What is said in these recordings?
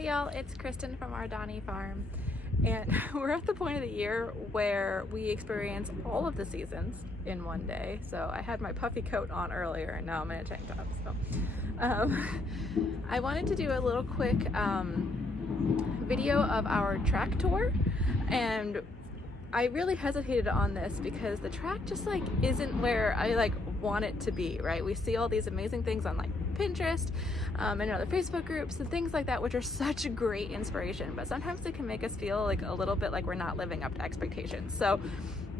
Hey y'all, it's Kristen from our Donnie farm, and we're at the point of the year where we experience all of the seasons in one day. So I had my puffy coat on earlier and now I'm in a tank top. So I wanted to do a little quick video of our track tour, and I really hesitated on this because the track just isn't where I want it to be, right? We see all these amazing things on Pinterest and other Facebook groups and things like that, which are such a great inspiration, but sometimes it can make us feel a little bit like we're not living up to expectations. So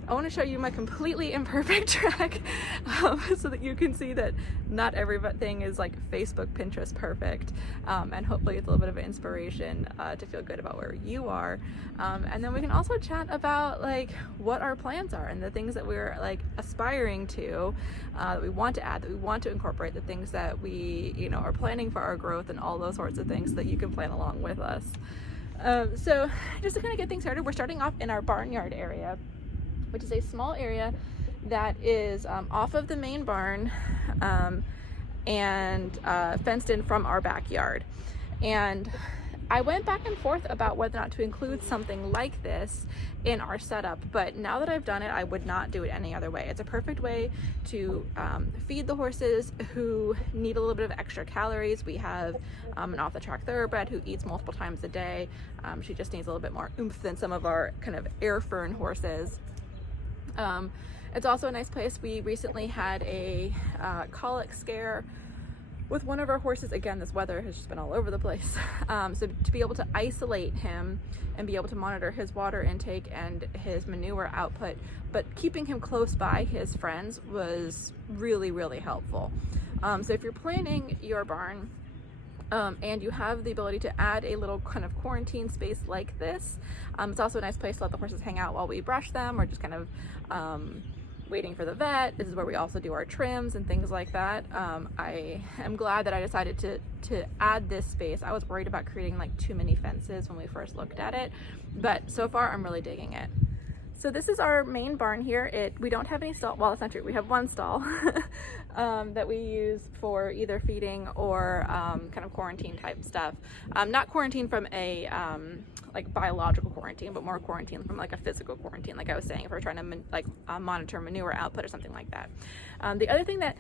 I want to show you my completely imperfect track so that you can see that not everything is Facebook, Pinterest perfect, and hopefully it's a little bit of an inspiration to feel good about where you are. And then we can also chat about what our plans are and the things that we're aspiring to, that we want to add, that we want to incorporate, the things that we are planning for our growth and all those sorts of things, so that you can plan along with us. So just to kind of get things started, we're starting off in our barnyard area, which is a small area that is off of the main barn and fenced in from our backyard. And I went back and forth about whether or not to include something like this in our setup, but now that I've done it, I would not do it any other way. It's a perfect way to feed the horses who need a little bit of extra calories. We have an off-the-track thoroughbred who eats multiple times a day. She just needs a little bit more oomph than some of our kind of air fern horses. It's also a nice place. We recently had a colic scare with one of our horses. Again, this weather has just been all over the place. So to be able to isolate him and be able to monitor his water intake and his manure output, but keeping him close by his friends, was really, really helpful. So if you're planning your barn, and you have the ability to add a little kind of quarantine space like this, it's also a nice place to let the horses hang out while we brush them, or just kind of waiting for the vet. This is where we also do our trims and things like that. I am glad that I decided to add this space. I was worried about creating too many fences when we first looked at it, but so far I'm really digging it. So this is our main barn here. We don't have any stall, well, that's not true. We have one stall that we use for either feeding or kind of quarantine type stuff. Not quarantine from a biological quarantine, but more quarantine from a physical quarantine, like I was saying, if we're trying to monitor manure output or something like that. The other thing that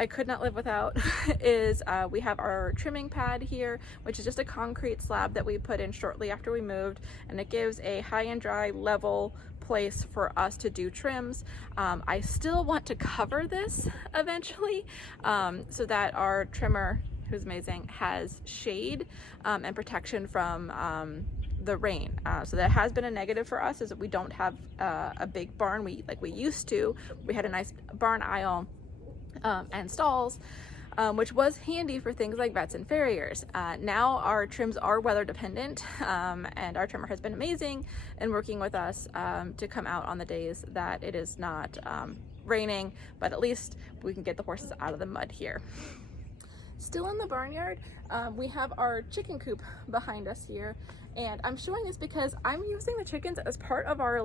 I could not live without is we have our trimming pad here, which is just a concrete slab that we put in shortly after we moved, and it gives a high and dry level place for us to do trims. I still want to cover this eventually, so that our trimmer, who's amazing, has shade and protection from the rain. So that has been a negative for us, is that we don't have a big barn like we used to. We had a nice barn aisle and stalls, which was handy for things like vets and farriers. Now our trims are weather dependent, and our trimmer has been amazing in working with us to come out on the days that it is not raining, but at least we can get the horses out of the mud here. Still in the barnyard, we have our chicken coop behind us here, and I'm showing this because I'm using the chickens as part of our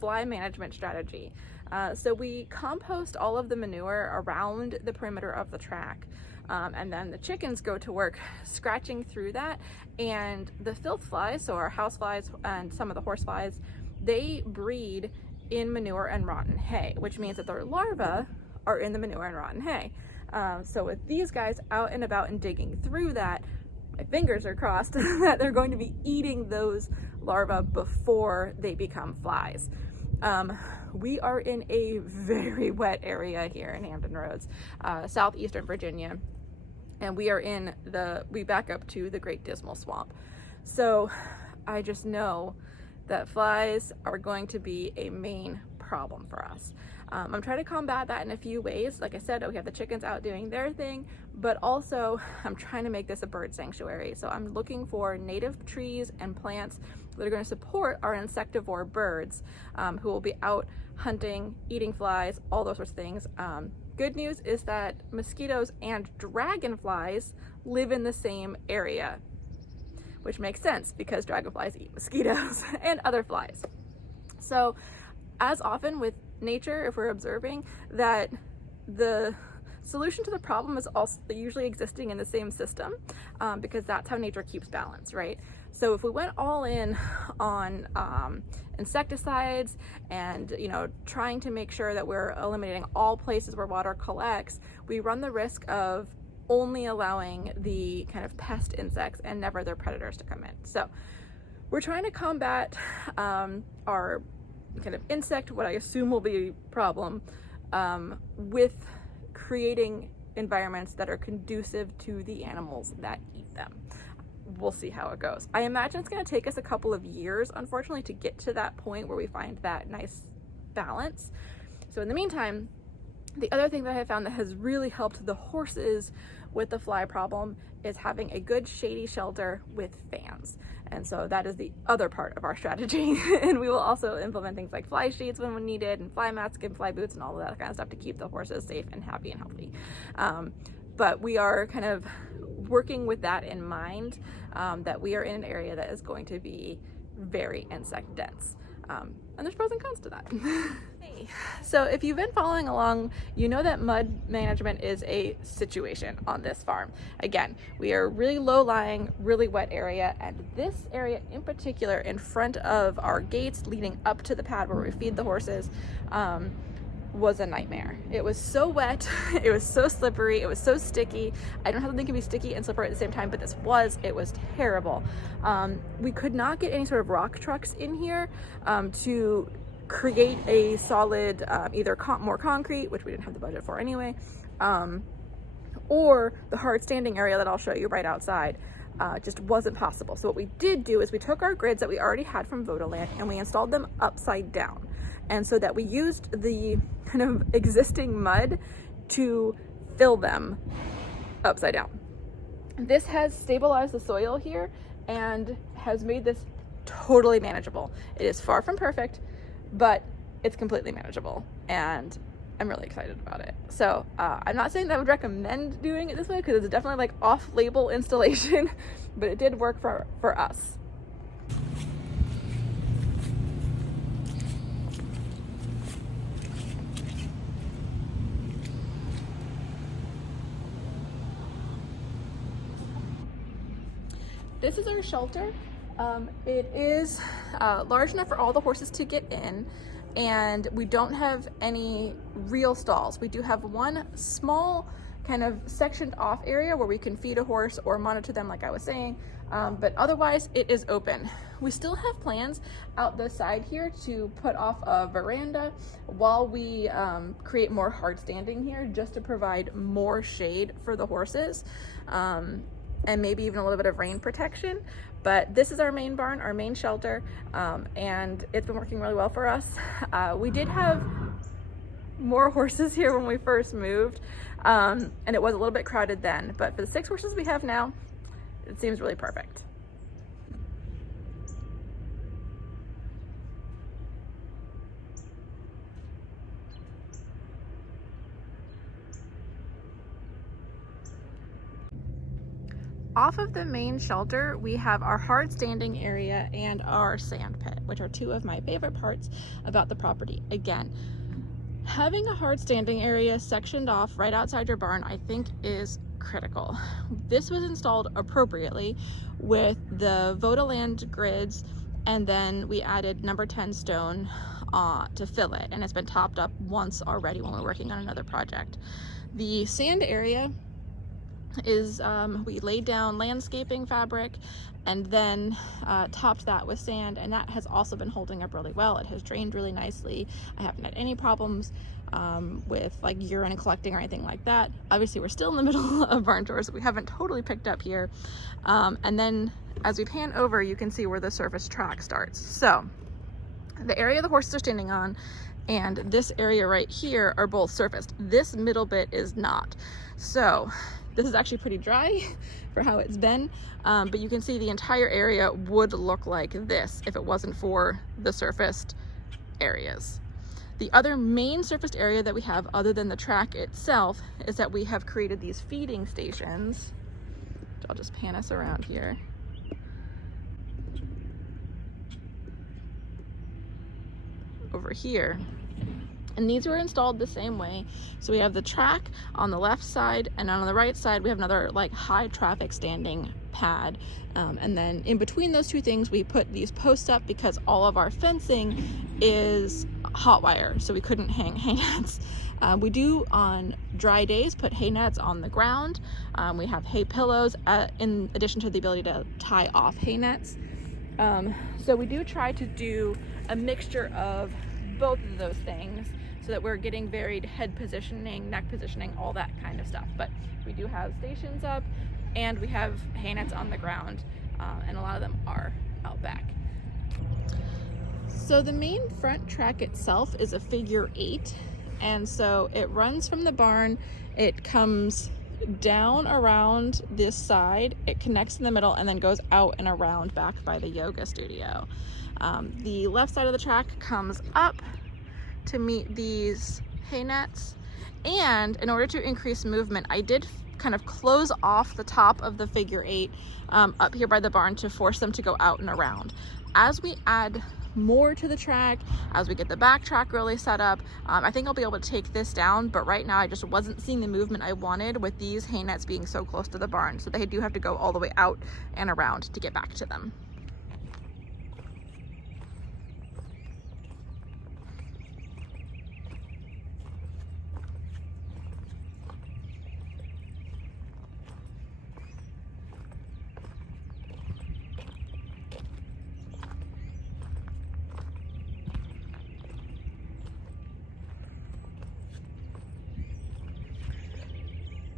fly management strategy. So we compost all of the manure around the perimeter of the track, and then the chickens go to work scratching through that, and the filth flies, so our house flies and some of the horse flies, they breed in manure and rotten hay, which means that their larvae are in the manure and rotten hay. So with these guys out and about and digging through that, my fingers are crossed that they're going to be eating those larvae before they become flies. We are in a very wet area here in Hampton Roads, southeastern Virginia, and we back up to the Great Dismal Swamp. So I just know that flies are going to be a main problem for us. I'm trying to combat that in a few ways. Like I said, we have the chickens out doing their thing, but also I'm trying to make this a bird sanctuary. So I'm looking for native trees and plants that are going to support our insectivore birds, who will be out hunting, eating flies, all those sorts of things. Good news is that mosquitoes and dragonflies live in the same area, which makes sense because dragonflies eat mosquitoes and other flies. So as often with nature, if we're observing that the solution to the problem is also usually existing in the same system, because that's how nature keeps balance, right? So if we went all in on insecticides and, you know, trying to make sure that we're eliminating all places where water collects, we run the risk of only allowing the kind of pest insects and never their predators to come in. So we're trying to combat our kind of insect, what I assume will be a problem, with creating environments that are conducive to the animals that eat them. We'll see how it goes. I imagine it's going to take us a couple of years, unfortunately, to get to that point where we find that nice balance. So in the meantime, the other thing that I found that has really helped the horses with the fly problem is having a good shady shelter with fans. And so that is the other part of our strategy. And we will also implement things like fly sheets when needed, and fly mats and fly boots and all of that kind of stuff to keep the horses safe and happy and healthy. But we are kind of working with that in mind, that we are in an area that is going to be very insect dense. And there's pros and cons to that. So if you've been following along, you know that mud management is a situation on this farm. Again, we are really low-lying, really wet area, and this area in particular in front of our gates leading up to the pad where we feed the horses was a nightmare. It was so wet, it was so slippery, it was so sticky. I don't know how something can be sticky and slippery at the same time, but it was terrible. We could not get any sort of rock trucks in here to create a solid either more concrete, which we didn't have the budget for anyway, or the hard standing area that I'll show you right outside. Just wasn't possible. So what we did do is we took our grids that we already had from Vodaland and we installed them upside down. And so that we used the kind of existing mud to fill them upside down. This has stabilized the soil here and has made this totally manageable. It is far from perfect, but it's completely manageable, and I'm really excited about it. So I'm not saying that I would recommend doing it this way, because it's definitely like off-label installation, but it did work for us. This is our shelter. It is large enough for all the horses to get in, and we don't have any real stalls. We do have one small kind of sectioned off area where we can feed a horse or monitor them, like I was saying, but otherwise it is open. We still have plans out the side here to put off a veranda while we create more hard standing here, just to provide more shade for the horses. And maybe even a little bit of rain protection. But this is our main barn, our main shelter, and it's been working really well for us. We did have more horses here when we first moved, and it was a little bit crowded then, but for the 6 horses we have now, it seems really perfect. Off of the main shelter, we have our hard standing area and our sand pit, which are 2 of my favorite parts about the property. Again, having a hard standing area sectioned off right outside your barn, I think is critical. This was installed appropriately with the Vodaland grids, and then we added number 10 stone to fill it, and it's been topped up once already when we're working on another project. The sand area is we laid down landscaping fabric and then topped that with sand, and that has also been holding up really well. It has drained really nicely. I haven't had any problems with like urine collecting or anything like that. Obviously we're still in the middle of barn doors, so we haven't totally picked up here. And then as we pan over, you can see where the surface track starts. So the area the horses are standing on and this area right here are both surfaced. This middle bit is not. So this is actually pretty dry for how it's been, but you can see the entire area would look like this if it wasn't for the surfaced areas. The other main surfaced area that we have, other than the track itself, is that we have created these feeding stations. I'll just pan us around here. Over here. And these were installed the same way. So we have the track on the left side, and on the right side we have another like high traffic standing pad. And then in between those two things we put these posts up because all of our fencing is hot wire, so we couldn't hang hay nets. We do on dry days put hay nets on the ground. We have hay pillows in addition to the ability to tie off hay nets. So we do try to do a mixture of both of those things so that we're getting varied head positioning, neck positioning, all that kind of stuff. But we do have stations up and we have hay nets on the ground, and a lot of them are out back. So the main front track itself is a figure 8, and so it runs from the barn, it comes down around this side, it connects in the middle, and then goes out and around back by the yoga studio. The left side of the track comes up to meet these hay nets, and in order to increase movement I did kind of close off the top of the figure 8 up here by the barn to force them to go out and around. As we add more to the track, as we get the back track really set up, I think I'll be able to take this down, but right now I just wasn't seeing the movement I wanted with these hay nets being so close to the barn, so they do have to go all the way out and around to get back to them.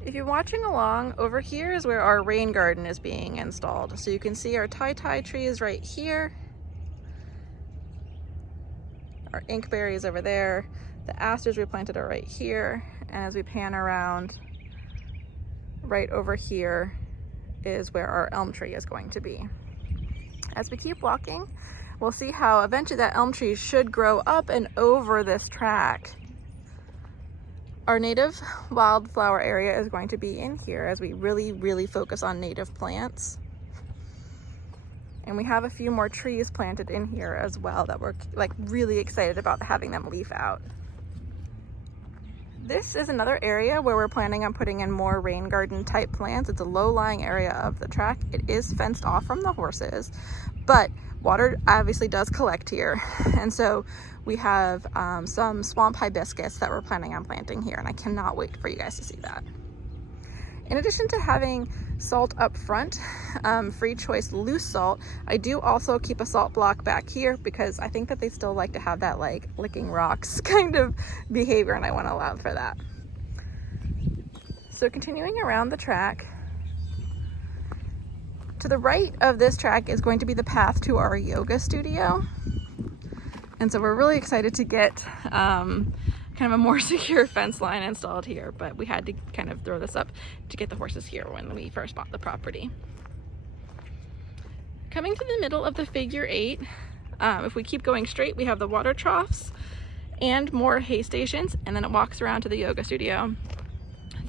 If you're watching along, over here is where our rain garden is being installed. So you can see our tie trees right here, our inkberries over there, the asters we planted are right here, and as we pan around, right over here is where our elm tree is going to be. As we keep walking, we'll see how eventually that elm tree should grow up and over this track. Our native wildflower area is going to be in here as we really focus on native plants. And we have a few more trees planted in here as well that we're like really excited about having them leaf out. This is another area where we're planning on putting in more rain garden type plants. It's a low-lying area of the track. It is fenced off from the horses, but water obviously does collect here. And so we have some swamp hibiscus that we're planning on planting here, and I cannot wait for you guys to see that. In addition to having salt up front, free choice loose salt, I do also keep a salt block back here because I think that they still like to have that like licking rocks kind of behavior, and I want to allow for that. So continuing around the track, to the right of this track is going to be the path to our yoga studio. And so we're really excited to get kind of a more secure fence line installed here, but we had to kind of throw this up to get the horses here when we first bought the property. Coming to the middle of the figure 8, if we keep going straight, we have the water troughs and more hay stations, and then it walks around to the yoga studio.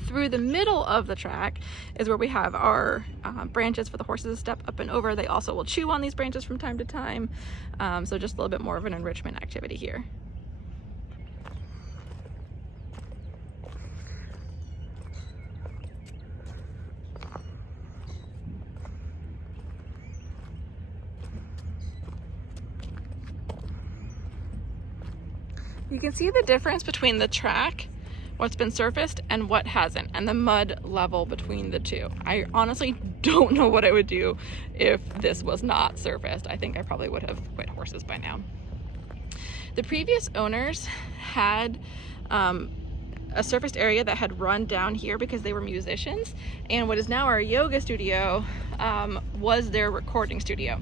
Through the middle of the track is where we have our branches for the horses to step up and over. They also will chew on these branches from time to time, so just a little bit more of an enrichment activity here. You can see the difference between the track, what's been surfaced, and what hasn't, and the mud level between the two. I honestly don't know what I would do if this was not surfaced. I think I probably would have quit horses by now. The previous owners had a surfaced area that had run down here because they were musicians, and what is now our yoga studio was their recording studio.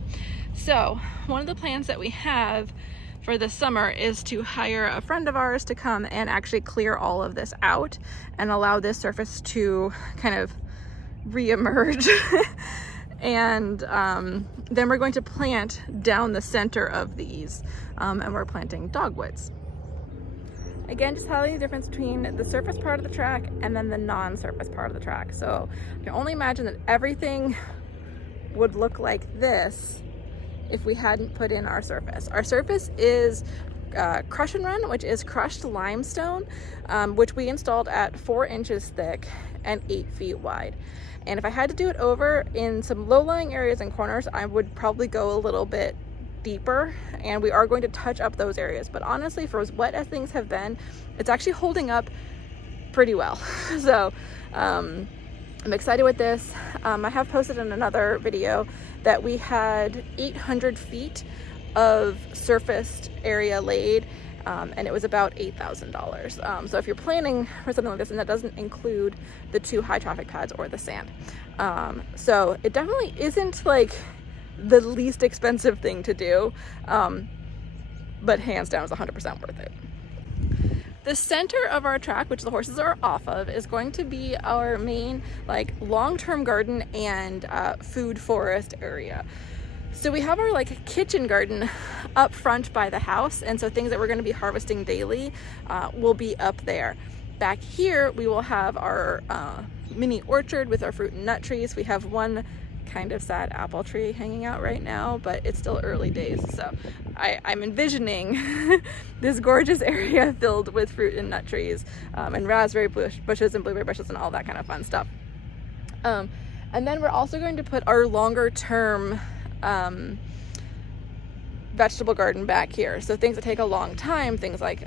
So one of the plans that we have for this summer is to hire a friend of ours to come and actually clear all of this out and allow this surface to kind of re-emerge. And then we're going to plant down the center of these, and we're planting dogwoods. Again, just highlighting the difference between the surface part of the track and then the non-surface part of the track. So I can only imagine that everything would look like this if we hadn't put in our surface. Our surface is crush and run, which is crushed limestone, which we installed at 4 inches thick and 8 feet wide. And if I had to do it over in some low-lying areas and corners, I would probably go a little bit deeper, and we are going to touch up those areas. But honestly, for as wet as things have been, it's actually holding up pretty well. So I'm excited with this. I have posted in another video that we had 800 feet of surfaced area laid, and it was about $8,000. So if you're planning for something like this, and that doesn't include the 2 high traffic pads or the sand. So it definitely isn't like the least expensive thing to do, but hands down is 100% worth it. The center of our track, which the horses are off of, is going to be our main like long-term garden and food forest area. So we have our like kitchen garden up front by the house, and so things that we're going to be harvesting daily will be up there. Back here we will have our mini orchard with our fruit and nut trees. We have one kind of sad apple tree hanging out right now, but it's still early days, so I'm envisioning this gorgeous area filled with fruit and nut trees, and raspberry bushes and blueberry bushes and all that kind of fun stuff. And then we're also going to put our longer term vegetable garden back here. So things that take a long time, things like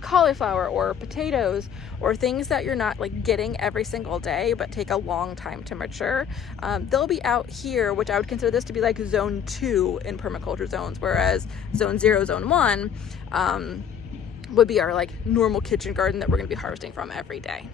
cauliflower or potatoes, or things that you're not like getting every single day but take a long time to mature, they'll be out here, which I would consider this to be like zone 2 in permaculture zones, whereas zone 0, zone 1 would be our like normal kitchen garden that we're going to be harvesting from every day.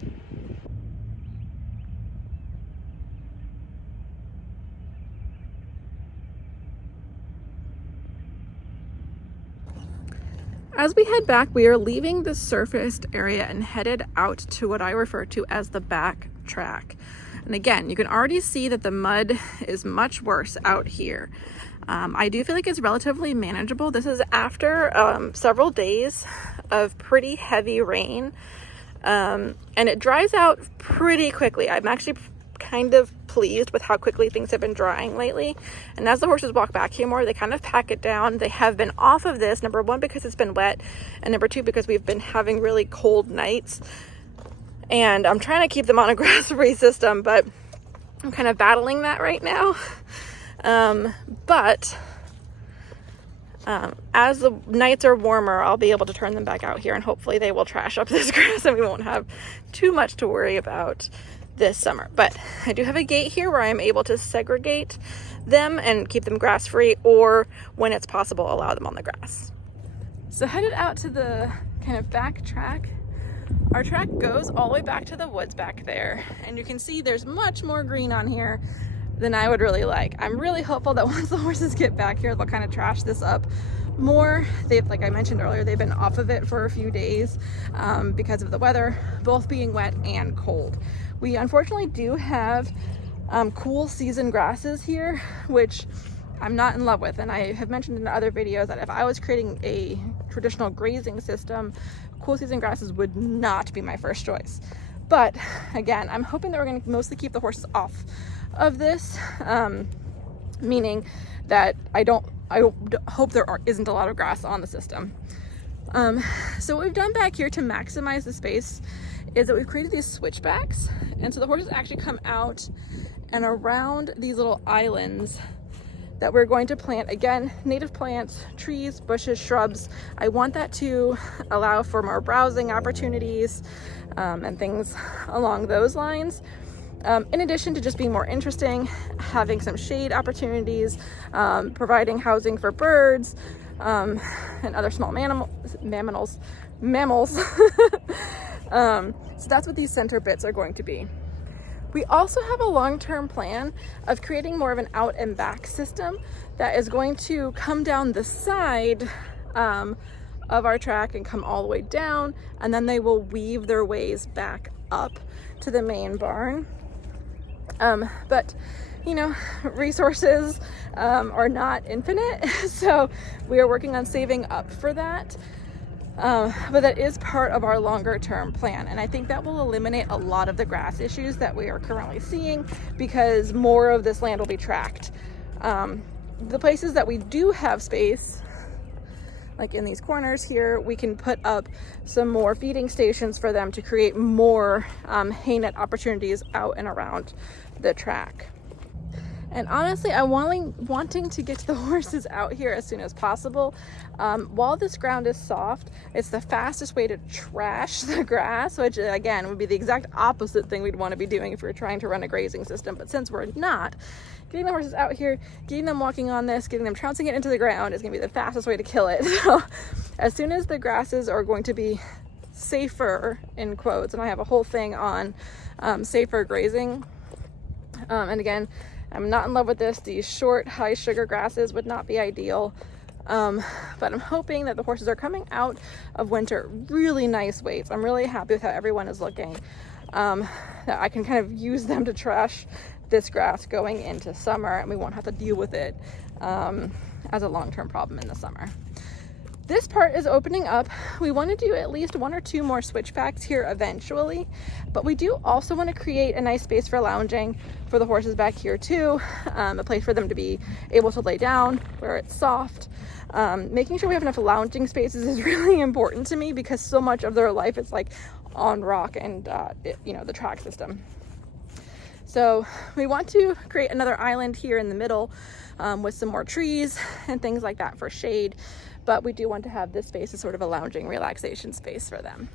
As we head back, we are leaving the surfaced area and headed out to what I refer to as the back track. And again, you can already see that the mud is much worse out here. I do feel like it's relatively manageable. This is after several days of pretty heavy rain, and it dries out pretty quickly. I'm actually kind of pleased with how quickly things have been drying lately. And as the horses walk back here more, they kind of pack it down. They have been off of this, number 1, because it's been wet, and number 2, because we've been having really cold nights. And I'm trying to keep them on a grass-free system, but I'm kind of battling that right now. As the nights are warmer, I'll be able to turn them back out here, and hopefully they will trash up this grass and we won't have too much to worry about this summer. But I do have a gate here where I'm able to segregate them and keep them grass free, or when it's possible, allow them on the grass. So headed out to the kind of back track. Our track goes all the way back to the woods back there, and you can see there's much more green on here than I would really like. I'm really hopeful that once the horses get back here, they'll kind of trash this up more. They've, like I mentioned earlier, they've been off of it for a few days because of the weather, both being wet and cold. We unfortunately do have cool season grasses here, which I'm not in love with. And I have mentioned in other videos that if I was creating a traditional grazing system, cool season grasses would not be my first choice. But again, I'm hoping that we're going to mostly keep the horses off of this, meaning that I hope there isn't a lot of grass on the system. So what we've done back here to maximize the space is that we've created these switchbacks, and so the horses actually come out and around these little islands that we're going to plant, again, native plants, trees, bushes, shrubs. I want that to allow for more browsing opportunities and things along those lines. In addition to just being more interesting, having some shade opportunities, providing housing for birds and other small mammals. So that's what these center bits are going to be. We also have a long-term plan of creating more of an out and back system that is going to come down the side of our track and come all the way down, and then they will weave their ways back up to the main barn. But you know, resources are not infinite, so we are working on saving up for that. But that is part of our longer term plan, and I think that will eliminate a lot of the grass issues that we are currently seeing, because more of this land will be tracked. The places that we do have space, like in these corners here, we can put up some more feeding stations for them to create more hay net opportunities out and around the track. And honestly, I'm wanting to get the horses out here as soon as possible. While this ground is soft, it's the fastest way to trash the grass, which again would be the exact opposite thing we'd want to be doing if we were trying to run a grazing system. But since we're not, getting the horses out here, getting them walking on this, getting them trouncing it into the ground is going to be the fastest way to kill it. So as soon as the grasses are going to be safer, in quotes, and I have a whole thing on safer grazing, and again, I'm not in love with this. These short, high sugar grasses would not be ideal. But I'm hoping that the horses are coming out of winter really nice weights. I'm really happy with how everyone is looking. That I can kind of use them to trash this grass going into summer, and we won't have to deal with it as a long-term problem in the summer. This part is opening up. We want to do at least 1 or 2 more switchbacks here eventually, but we do also want to create a nice space for lounging for the horses back here too, a place for them to be able to lay down where it's soft. Making sure we have enough lounging spaces is really important to me because so much of their life is like on rock and the track system. So we want to create another island here in the middle with some more trees and things like that for shade. But we do want to have this space as sort of a lounging relaxation space for them.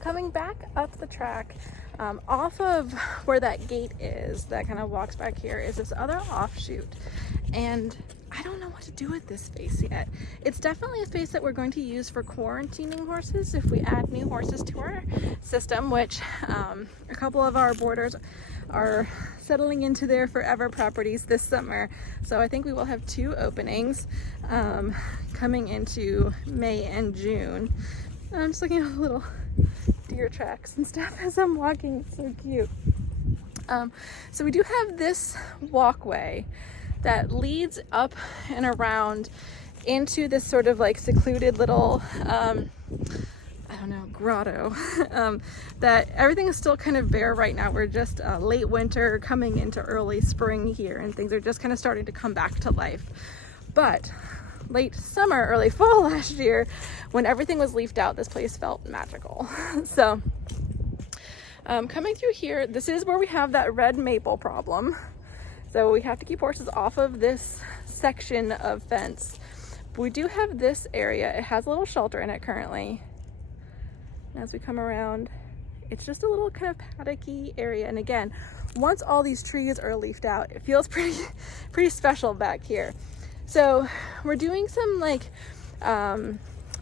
Coming back up the track, off of where that gate is that kind of walks back here is this other offshoot. And I don't know what to do with this space yet. It's definitely a space that we're going to use for quarantining horses if we add new horses to our system, which a couple of our boarders are settling into their forever properties this summer. So I think we will have 2 openings coming into May and June. And I'm just looking at little deer tracks and stuff as I'm walking. It's so cute. So we do have this walkway that leads up and around into this sort of like secluded little grotto that everything is still kind of bare right now. We're just late winter coming into early spring here, and things are just kind of starting to come back to life. But late summer, early fall last year, when everything was leafed out, this place felt magical. So coming through here, this is where we have that red maple problem. So we have to keep horses off of this section of fence. But we do have this area. It has a little shelter in it currently. As we come around, it's just a little kind of paddocky area. And again, once all these trees are leafed out, it feels pretty special back here. So we're doing some like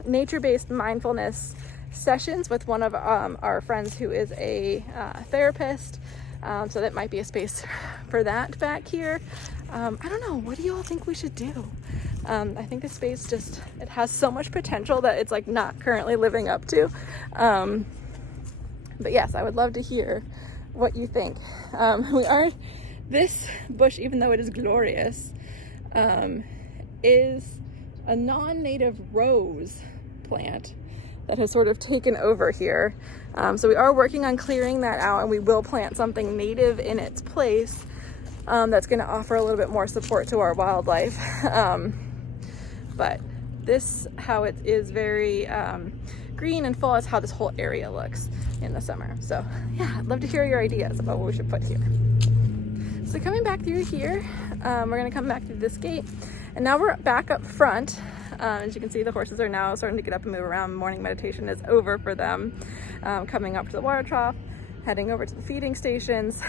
nature-based mindfulness sessions with one of our friends who is a therapist. So that might be a space for that back here. I don't know, what do you all think we should do? I think this space it has so much potential that it's like not currently living up to. But yes, I would love to hear what you think. This bush, even though it is glorious, is a non-native rose plant that has sort of taken over here. So we are working on clearing that out, and we will plant something native in its place that's going to offer a little bit more support to our wildlife. But this, how it is very green and full, is how this whole area looks in the summer. So yeah, I'd love to hear your ideas about what we should put here. So coming back through here, we're going to come back through this gate, and now we're back up front. As you can see, the horses are now starting to get up and move around. Morning meditation is over for them. Coming up to the water trough, heading over to the feeding stations.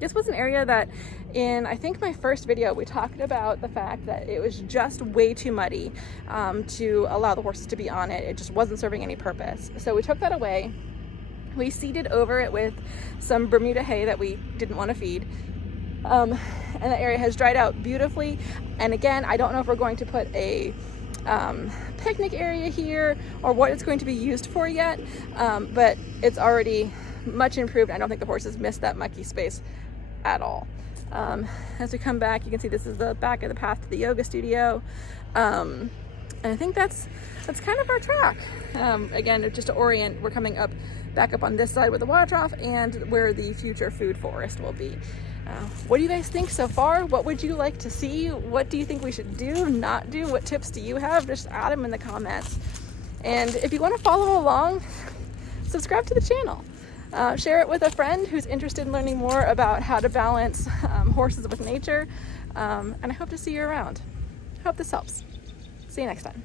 This was an area that in, I think, my first video, we talked about the fact that it was just way too muddy to allow the horses to be on it. It just wasn't serving any purpose. So we took that away. We seeded over it with some Bermuda hay that we didn't want to feed. And the area has dried out beautifully. And again, I don't know if we're going to put a picnic area here or what it's going to be used for yet, but it's already much improved. I don't think the horses missed that mucky space at all. As we come back, you can see this is the back of the path to the yoga studio, and I think that's kind of our track. Again, just to orient, we're coming up back up on this side with the water trough and where the future food forest will be. What do you guys think so far? What would you like to see? What do you think we should do, not do? What tips do you have? Just add them in the comments. And if you want to follow along, subscribe to the channel. Share it with a friend who's interested in learning more about how to balance horses with nature. And I hope to see you around. I hope this helps. See you next time.